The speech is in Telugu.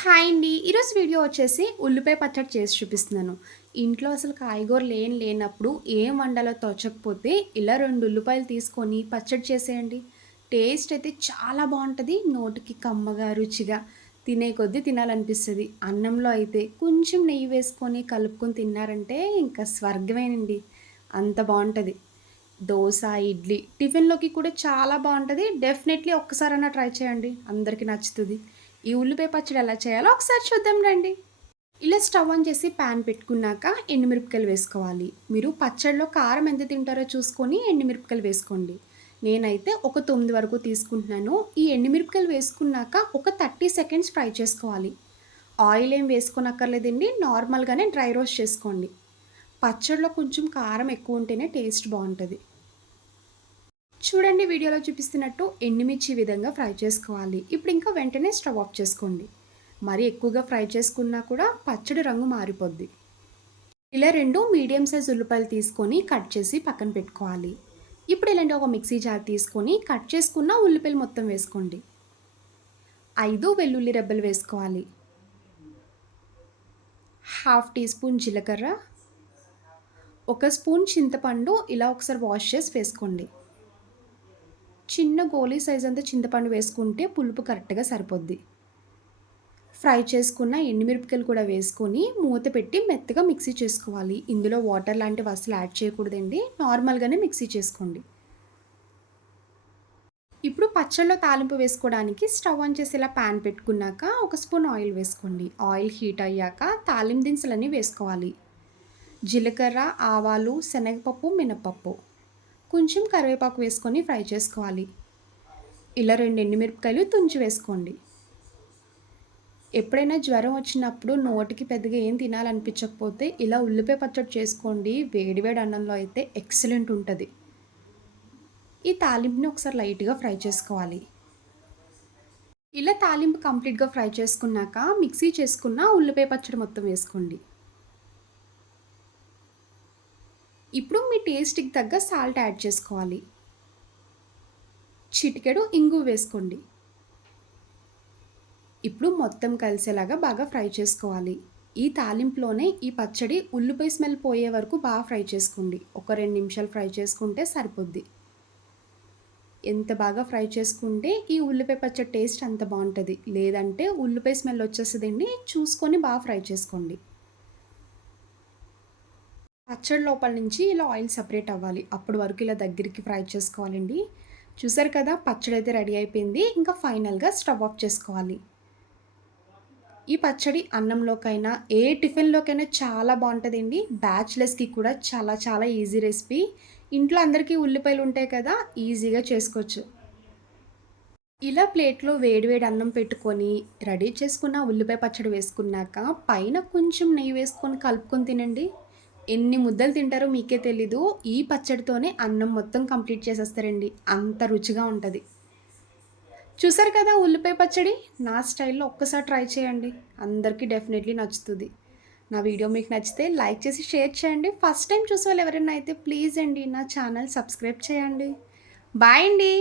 హాయ్ అండి. ఈరోజు వీడియో వచ్చేసి ఉల్లిపాయ పచ్చడి చేసి చూపిస్తున్నాను. ఇంట్లో అసలు కాయగూరలు లేనప్పుడు ఏం వండాలో తోచకపోతే ఇలా 2 ఉల్లిపాయలు తీసుకొని పచ్చడి చేసేయండి. టేస్ట్ అయితే చాలా బావుంటది. నోటికి కమ్మగా, రుచిగా తినే కొద్దీ తినాలనిపిస్తది. అన్నంలో అయితే కొంచెం నెయ్యి వేసుకొని కలుపుకొని తిన్నారంటే ఇంకా స్వర్గమేనండి. అంత బావుంటది. దోస, ఇడ్లీ టిఫిన్‌లోకి కూడా చాలా బావుంటది. డెఫినెట్‌లీ ఒక్కసారన్నా ట్రై చేయండి. అందరికి నచ్చుతది. ఈ ఉల్లిపాయ పచ్చడి ఎలా చేయాలో ఒకసారి చూద్దాం రండి. ఇలా స్టవ్ ఆన్ చేసి పాన్ పెట్టుకున్నాక ఎండుమిరపకాయలు వేసుకోవాలి. మీరు పచ్చడిలో కారం ఎంత తింటారో చూసుకొని ఎండుమిరపకాయలు వేసుకోండి. నేనైతే ఒక 9 వరకు తీసుకుంటున్నాను. ఈ ఎండుమిరపకాయలు వేసుకున్నాక ఒక 30 సెకండ్స్ ఫ్రై చేసుకోవాలి. ఆయిల్ ఏం వేసుకోనక్కర్లేదండి. నార్మల్‌గానే డ్రై రోస్ట్ చేసుకోండి. పచ్చడిలో కొంచెం కారం ఎక్కువ ఉంటేనే టేస్ట్ బావుంటది. చూడండి వీడియోలో చూపిస్తున్నట్టు ఎండుమిర్చి ఈ విధంగా ఫ్రై చేసుకోవాలి. ఇప్పుడు ఇంకా వెంటనే స్టవ్ ఆఫ్ చేసుకోండి. మరి ఎక్కువగా ఫ్రై చేసుకున్నా కూడా పచ్చడి రంగు మారిపోద్ది. ఇలా 2 మీడియం సైజ్ ఉల్లిపాయలు తీసుకొని కట్ చేసి పక్కన పెట్టుకోవాలి. ఇప్పుడు ఇలాంటి ఒక మిక్సీ జార్ తీసుకొని కట్ చేసుకున్న ఉల్లిపాయలు మొత్తం వేసుకోండి. 5 వెల్లుల్లి రెబ్బలు వేసుకోవాలి. హాఫ్ టీ స్పూన్ జీలకర్ర, ఒక స్పూన్ చింతపండు ఇలా ఒకసారి వాష్ చేసి వేసుకోండి. చిన్న గోలీ సైజ్ అంతా చింతపండు వేసుకుంటే పులుపు కరెక్ట్‌గా సరిపోద్ది. ఫ్రై చేసుకున్న ఎండుమిరపకాయలు కూడా వేసుకొని మూత పెట్టి మెత్తగా మిక్సీ చేసుకోవాలి. ఇందులో వాటర్ లాంటివి అస్సలు యాడ్ చేయకూడదండి. నార్మల్‌గానే మిక్సీ చేసుకోండి. ఇప్పుడు పచ్చడిలో తాలింపు వేసుకోవడానికి స్టవ్ ఆన్ చేసి ఇలా పాన్ పెట్టుకున్నాక ఒక స్పూన్ ఆయిల్ వేసుకోండి. ఆయిల్ హీట్ అయ్యాక తాలింపు దినుసులన్నీ వేసుకోవాలి. జీలకర్ర, ఆవాలు, శనగపప్పు, మినపప్పు, కొంచెం కరివేపాకు వేసుకొని ఫ్రై చేసుకోవాలి. ఇలా 2 ఎండుమిరపకాయలు తుంచి వేసుకోండి. ఎప్పుడైనా జ్వరం వచ్చినప్పుడు నోటికి పెద్దగా ఏం తినాలనిపించకపోతే ఇలా ఉల్లిపాయ పచ్చడి చేసుకోండి. వేడి వేడి అన్నంలో అయితే ఎక్సలెంట్ ఉంటది. ఈ తాలింపుని ఒకసారి లైట్‌గా ఫ్రై చేసుకోవాలి. ఇలా తాలింపు కంప్లీట్‌గా ఫ్రై చేసుకున్నాక మిక్సీ చేసుకున్న ఉల్లిపాయ పచ్చడి మొత్తం వేసుకోండి. ఇప్పుడు మీ టేస్ట్‌కి తగ్గ సాల్ట్ యాడ్ చేసుకోవాలి. చిటికెడు ఇంగువ వేసుకోండి. ఇప్పుడు మొత్తం కలిసేలాగా బాగా ఫ్రై చేసుకోవాలి. ఈ తాలింపులోనే ఈ పచ్చడి ఉల్లిపాయ స్మెల్ పోయే వరకు బాగా ఫ్రై చేసుకోండి. ఒక 2 నిమిషాలు ఫ్రై చేసుకుంటే సరిపోద్ది. ఎంత బాగా ఫ్రై చేసుకుంటే ఈ ఉల్లిపాయ పచ్చడి టేస్ట్ అంత బావుంటది. లేదంటే ఉల్లిపాయ స్మెల్ వచ్చేస్తదండి. చూసుకొని బాగా ఫ్రై చేసుకోండి. పచ్చడి లోపల నుంచి ఇలా ఆయిల్ సెపరేట్ అవ్వాలి. అప్పటి వరకు ఇలా దగ్గరికి ఫ్రై చేసుకోవాలండి. చూసారు కదా! పచ్చడి అయితే రెడీ అయిపోయింది. ఇంకా ఫైనల్‌గా స్టవ్ ఆఫ్ చేసుకోవాలి. ఈ పచ్చడి అన్నంలోకైనా, ఏ టిఫిన్‌లోకైనా చాలా బావుంటదండి. బ్యాచిలర్స్‌కి కూడా చాలా చాలా ఈజీ రెసిపీ. ఇంట్లో అందరికీ ఉల్లిపాయలు ఉంటాయి కదా! ఈజీగా చేసుకోవచ్చు. ఇలా ప్లేట్‌లో వేడి వేడి అన్నం పెట్టుకొని, రెడీ చేసుకున్న ఉల్లిపాయ పచ్చడి వేసుకున్నాక, పైన కొంచెం నెయ్యి వేసుకొని కలుపుకొని తినండి. ఎన్ని ముద్దలు తింటారో మీకే తెలీదు. ఈ పచ్చడితోనే అన్నం మొత్తం కంప్లీట్ చేసేస్తారండి. అంత రుచిగా ఉంటది. చూసారు కదా ఉల్లిపాయ పచ్చడి. నా స్టైల్‌లో ఒక్కసారి ట్రై చేయండి. అందరికీ డెఫినెట్‌లీ నచ్చుతది. నా వీడియో మీకు నచ్చితే లైక్ చేసి షేర్ చేయండి. ఫస్ట్ టైమ్ చూసేవాళ్ళు ఎవరైనా అయితే ప్లీజ్ అండి నా ఛానల్ సబ్స్క్రైబ్ చేయండి. బాయ్ అండి.